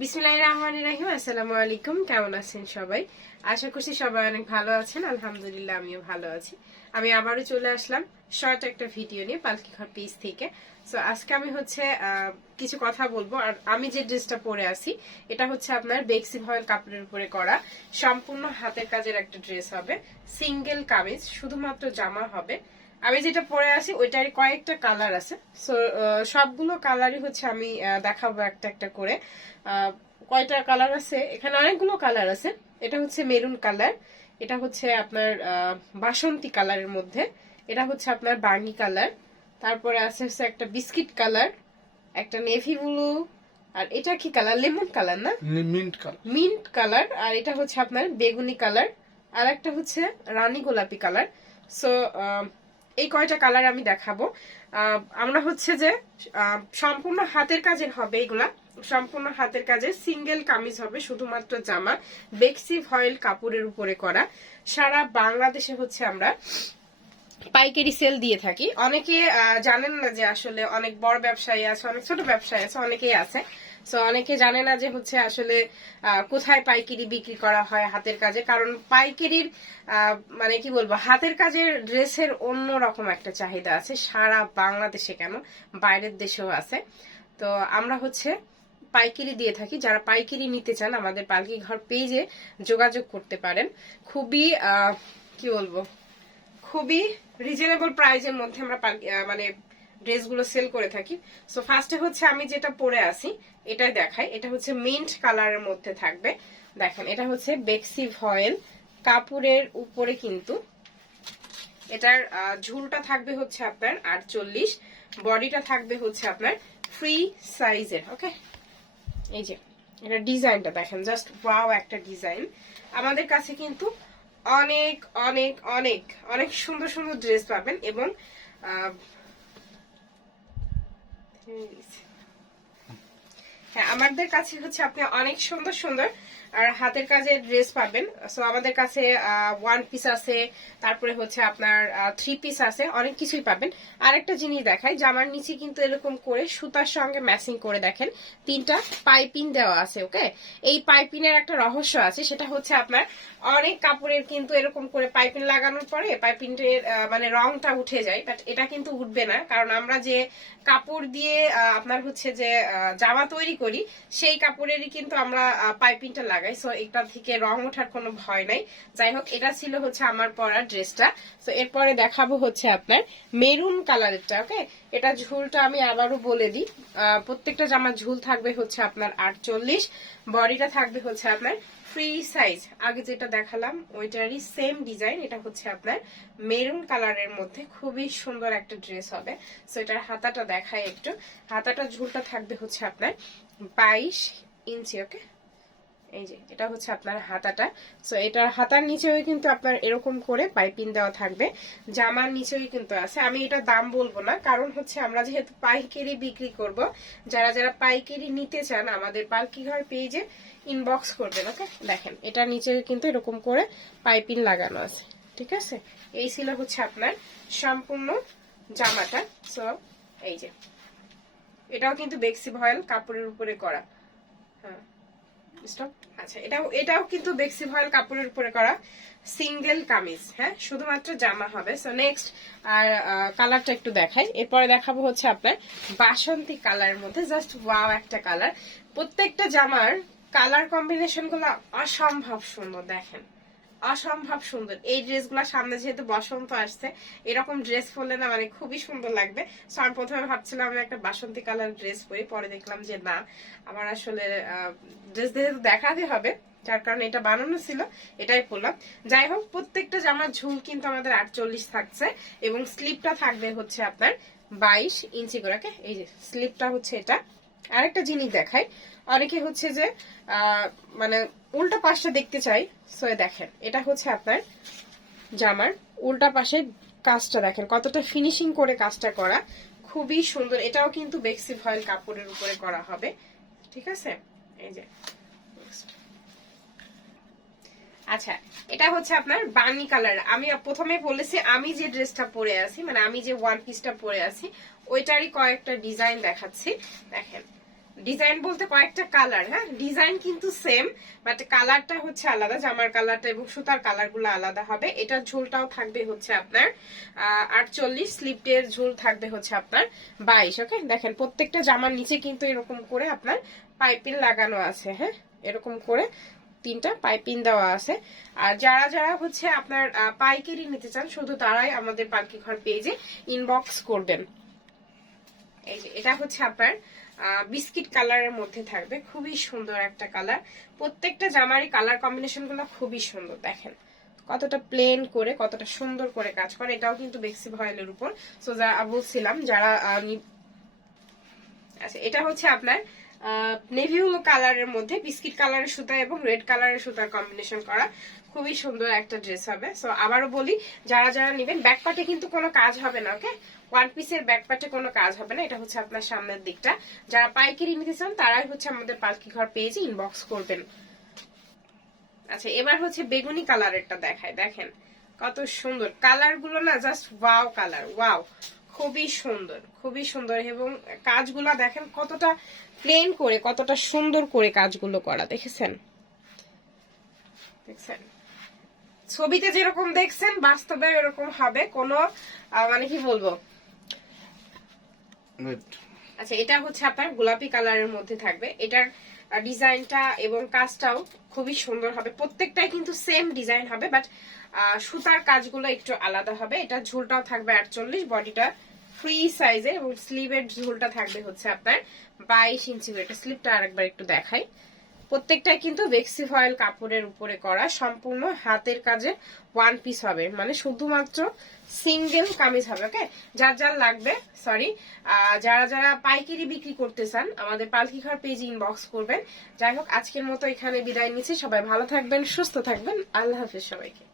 বিসমিল্লাহির রহমানির রহিম। আসসালামু আলাইকুম। কেমন আছেন সবাই? আশা করছি সবাই অনেক ভালো আছেন। আলহামদুলিল্লাহ আমিও ভালো আছি। আমি আবারও চলে আসলাম শর্ট একটা ভিডিও নিয়ে পালকি ঘর পেজ থেকে। সো আজকে আমি কিছু কথা বলবো। আর আমি যে ড্রেসটা পরে আছি এটা হচ্ছে আপনার বেক্সি ভয়েল কাপড়ের উপরে করা সম্পূর্ণ হাতের কাজের একটা ড্রেস হবে। সিঙ্গেল কামিজ, শুধুমাত্র জামা হবে। আমি যেটা পরে আছি ওইটারই কয়েকটা কালার আছে। সো সবগুলো কালারই হচ্ছে আমি দেখাবো একটা একটা করে। কয়টা কালার আছে এখানে? অনেকগুলো কালার আছে। এটা হচ্ছে মেরুন কালার, এটা হচ্ছে আপনার বাসন্তী কালারের মধ্যে, এটা হচ্ছে আপনার বার্নি কালার, তারপরে আছে হচ্ছে একটা বিস্কিট কালার, একটা নেভি ব্লু, আর এটা কি কালার? লেমন কালার না, মিন্ট কালার। আর এটা হচ্ছে আপনার বেগুনি কালার, আর একটা হচ্ছে রানী গোলাপি কালার। সো এই কয়টা কালার আমি দেখাবো। আমরা হচ্ছে যে সম্পূর্ণ হাতের কাজের হবে এগুলা, সম্পূর্ণ হাতের কাজের সিঙ্গেল কামিজ হবে, শুধুমাত্র জামা, বেক্সি ভয়েল কাপড়ের উপরে করা। সারা বাংলাদেশে হচ্ছে আমরা পাইকারি সেল দিয়ে থাকি। অনেকে জানেন না যে আসলে অনেক বড় ব্যবসায়ী আছে, অনেক ছোট ব্যবসায়ী আছে, অনেকেই আছে। সো অনেকে জানে না যে হচ্ছে আসলে কোথায় পাইকারি বিক্রি করা হয় হাতের কাজে। কারণ পাইকারির মানে কি বলবো, হাতের কাজের ড্রেসের অন্য রকম একটা চাহিদা আছে সারা বাংলাদেশে, কেন বাইরের দেশেও আছে। তো আমরা হচ্ছে পাইকারি দিয়ে থাকি। যারা পাইকারি নিতে চান আমাদের পালকি ঘর পেজে যোগাযোগ করতে পারেন। খুবই কি বলবো, খুবই রিজনেবল প্রাইজের মধ্যে আমরা মানে ড্রেসগুলো সেল করে থাকি। সো ফার্স্টে হচ্ছে আমি যেটা পরে আছি এটাই দেখাই। এটা হচ্ছে মিন্ট কালারের মধ্যে থাকবে। দেখেন, এটা হচ্ছে বেক্সি ভয়েল কাপড়ের উপরে, কিন্তু এটার ঝুলটা থাকবে হচ্ছে আপনার 48, বডিটা থাকবে হচ্ছে আপনার ফ্রি সাইজের। ওকে, এই যে এটা ডিজাইনটা দেখেন, জাস্ট ওয়াও একটা ডিজাইন। আমাদের কাছে কিন্তু অনেক অনেক অনেক অনেক সুন্দর সুন্দর ড্রেস পাবেন। এবং হ্যাঁ, আমাদের কাছে হচ্ছে আপনি অনেক সুন্দর সুন্দর আর হাতের কাজের ড্রেস পাবেন। সো আমাদের কাছে ওয়ান পিস আছে, তারপরে হচ্ছে আপনার থ্রি পিস আছে, অনেক কিছুই পাবেন। আরেকটা জিনিস দেখাই, জামার নিচে কিন্তু এরকম করে সুতার সঙ্গে ম্যাচিং করে দেখেন 3টা পাইপিং দেওয়া আছে। ওকে, এই পাইপিনের একটা রহস্য আছে, সেটা হচ্ছে আপনার অনেক কাপড়ের কিন্তু এরকম করে পাইপিং লাগানোর পরে পাইপিংয়ের মানে রংটা উঠে যায়, বাট এটা কিন্তু উঠবে না। কারণ আমরা যে কাপড় দিয়ে আপনার হচ্ছে যে জামা তৈরি করি সেই কাপড়েরই কিন্তু আমরা পাইপিংটা লাগাই। সো এটা থেকে রং ওঠার কোনো ভয় নাই। যাই হোক, এটা ছিল হচ্ছে আমার পরা ড্রেসটা। তো এরপরে দেখাবো হচ্ছে আপনার মেরুন কালারেরটা। ওকে, এটা ঝুলটা আমি আবারও বলে দিই, প্রত্যেকটা জামার ঝুল থাকবে হচ্ছে আপনার 48, বডিটা থাকবে হচ্ছে আপনার ফ্রি সাইজ। আগে যেটা দেখালাম ওইটারই সেম ডিজাইন। এটা হচ্ছে আপনার মেরুন কালারের মধ্যে খুবই সুন্দর একটা ড্রেস হবে। সো এটার হাতাটা দেখাই একটু। হাতাটা ঝুলটা থাকবে হচ্ছে আপনার 22 ইঞ্চি। ওকে, এই যে এটা হচ্ছে আপনার হাতাটা। সো এটার হাতার নিচেও কিন্তু আপনার এরকম করে পাইপিং দেওয়া থাকবে, জামার নিচেও কিন্তু আছে। আমি এটা দাম বলবো না, কারণ হচ্ছে আমরা যেহেতু পাইকারি বিক্রি করব, যারা যারা পাইকারি নিতে চান আমাদের পালকি ঘর পেজে ইনবক্স করবেন। ওকে, দেখেন এটার নিচেও কিন্তু এরকম করে পাইপিং লাগানো আছে। ঠিক আছে, এই ছিল হচ্ছে আপনার সম্পূর্ণ জামাটা। সো এই যে এটাও কিন্তু বেক্সি ভয়েল কাপড়ের উপরে করা। হ্যাঁ, আচ্ছা, এটাও কিন্তু বেক্সি ভয়েল কাপড়ের উপরে করা সিঙ্গেল কামিজ। হ্যাঁ, শুধুমাত্র জামা হবে। সো নেক্সট আর কালারটা একটু দেখাই। এরপরে দেখাবো হচ্ছে আপনার বাসন্তী কালারের মধ্যে, জাস্ট ওয়াও একটা কালার। প্রত্যেকটা জামার কালার কম্বিনেশন গুলো অসম্ভব সুন্দর, দেখেন অসম্ভব সুন্দর। এই ড্রেসগুলো সামনে যেহেতু বসন্ত আসছে, এরকম ড্রেস পরলে না মানে খুবই সুন্দর লাগবে। সো আমি প্রথমে ভাবছিলাম আমি একটা বাসন্তী কালার ড্রেস পরি, পরে দেখলাম যে না, আমার আসলে ড্রেস যেহেতু দেখাতে হবে যার কারণে এটা বানানো ছিল, এটাই পরলাম। যাই হোক, প্রত্যেকটা জামার ঝুল কিন্তু আমাদের 48 থাকছে এবং স্লিপটা থাকবে হচ্ছে আপনার 22 ইঞ্চি করে। এই যে স্লিপটা হচ্ছে এটা। আরেকটা জিনিস দেখাই, অনেকে হচ্ছে যে মানে উল্টা পাশটা দেখতে চাই। সো দেখেন, এটা হচ্ছে আপনার জামার উল্টা পাশে কাজটা দেখেন কতটা ফিনিশিং করে কাজটা করা, খুবই সুন্দর। এটাও কিন্তু বেক্সি ভয়েল কাপড়ের উপরে করা হবে। ঠিক আছে, এই যে আচ্ছা, এটা হচ্ছে আপনার বার্নি কালার। আমি প্রথমে বলেছি আমি যে ড্রেসটা পরে আছি, মানে আমি যে ওয়ান পিসটা পরে আছি ওইটারই কয়েকটা ডিজাইন দেখাচ্ছি। দেখেন, ডিজাইন বলতে কয়েকটা কালার, হ্যাঁ ডিজাইন কিন্তু সেম, বাট কালারটা হচ্ছে আলাদা, জামার কালারটা এবং সুতার কালার গুলো আলাদা হবে। এটার ঝোলটাও থাকবে হচ্ছে আপনার 48, স্লিপের ঝোল থাকবে হচ্ছে আপনার 22। ওকে, দেখেন প্রত্যেকটা জামার নিচে কিন্তু এরকম করে আপনার পাইপিং লাগানো আছে, হ্যাঁ এরকম করে 3টা পাইপিং দেওয়া আছে। আর যারা যারা হচ্ছে আপনার পাইকারি নিতে চান শুধু তারাই আমাদের পালকি ঘর পেজে ইনবক্স করবেন। এই যে এটা হচ্ছে আপনার বিস্কিট কালারের মধ্যে থাকবে, খুবই সুন্দর একটা কালার। প্রত্যেকটা জামারই কালার কম্বিনেশন গুলো খুবই সুন্দর, দেখেন কতটা প্লেন করে কতটা সুন্দর করে কাজ করে। এটাও কিন্তু বেক্সি ভয়েলের উপর। সো যা বলছিলাম যারা আচ্ছা এটা হচ্ছে আপনার নেভি ব্লু কালারের মধ্যে বিস্কিট কালারের সুতা এবং রেড কালারের সুতার কম্বিনেশন করা খুবই সুন্দর একটা ড্রেস হবে। সো আবারও বলি, যারা যারা নেবেন ব্যাক পার্টে কিন্তু কোনো কাজ হবে না। ওকে, ওয়ান পিসের ব্যাক পার্টে কোনো কাজ হবে না। এটা হচ্ছে আপনার সামনের দিকটা। যারা পাইকারি নিতে চান তারাই হচ্ছে আমাদের পালকি ঘর পেজে ইনবক্স করবেন। আচ্ছা এবার হচ্ছে বেগুনি কালারেরটা দেখায়, দেখেন কত সুন্দর কালার গুলো না, জাস্ট ওয়াও কালার, ওয়াও খুবই সুন্দর, খুবই সুন্দর। এবং কাজগুলো দেখেন কতটা প্লেন করে কতটা সুন্দর করে কাজগুলো করা, দেখেছেন দেখছেন ছবিতে যেরকম দেখছেন বাস্তবে এরকম হবে, কোনো মানে কি বলবো। আচ্ছা এটা হচ্ছে আপনার গোলাপি কালারের মধ্যে থাকবে। এটার ডিজাইনটা এবং কাজটাও খুবই সুন্দর হবে। প্রত্যেকটাই কিন্তু সেম ডিজাইন হবে, বাট সুতার কাজগুলো একটু আলাদা হবে। এটা ঝুলটাও থাকবে 48, বডিটা ফ্রি সাইজে এবং স্লিভের ঝুলটা থাকবে হচ্ছে আপনার 22 ইঞ্চি। এটা স্লিভটা আরেকবার একটু দেখাই। প্রত্যেকটাই কিন্তু বেক্সি ফয়েল কাপড়ের উপরে করা, সম্পূর্ণ হাতের কাজে ওয়ান পিস হবে, মানে শুধুমাত্র সিঙ্গেল কামিজ হবে। ওকে, যার যার লাগবে সরি, যারা যারা পাইকারি বিক্রি করতে চান আমাদের পালকি ঘর পেজ ইনবক্স করবেন। যাই হোক আজকের মতো এখানে বিদায় নিচ্ছি। সবাই ভালো থাকবেন, সুস্থ থাকবেন, আল্লাহ হাফেজ সবাইকে।